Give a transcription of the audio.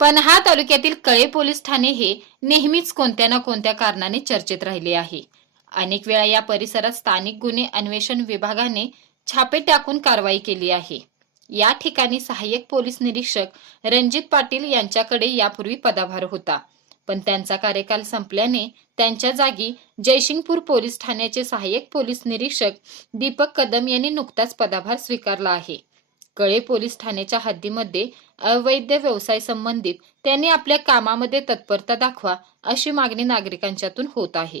पन्हा तालुक्यातील कळे पोलीस ठाणे हे नेहमीच कोणत्या ना कोणत्या कारणाने चर्चेत राहिले आहे. अनेक वेळा या परिसरात स्थानिक गुन्हे अन्वेषण विभागाने छापे टाकून कारवाई केली आहे. या ठिकाणी सहाय्यक पोलीस निरीक्षक रणजित पाटील यांच्याकडे यापूर्वी पदाभार होता. पण त्यांचा कार्यकाल संपल्याने त्यांच्या जागी जयसिंगपूर पोलीस ठाण्याचे सहाय्यक पोलीस निरीक्षक दीपक कदम यांनी नुकताच पदाभार स्वीकारला आहे. कळे पोलीस ठाण्याच्या हद्दीमध्ये अवैध व्यवसाय संबंधित त्यांनी आपल्या कामामध्ये तत्परता दाखवा अशी मागणी नागरिकांच्यातून होत आहे.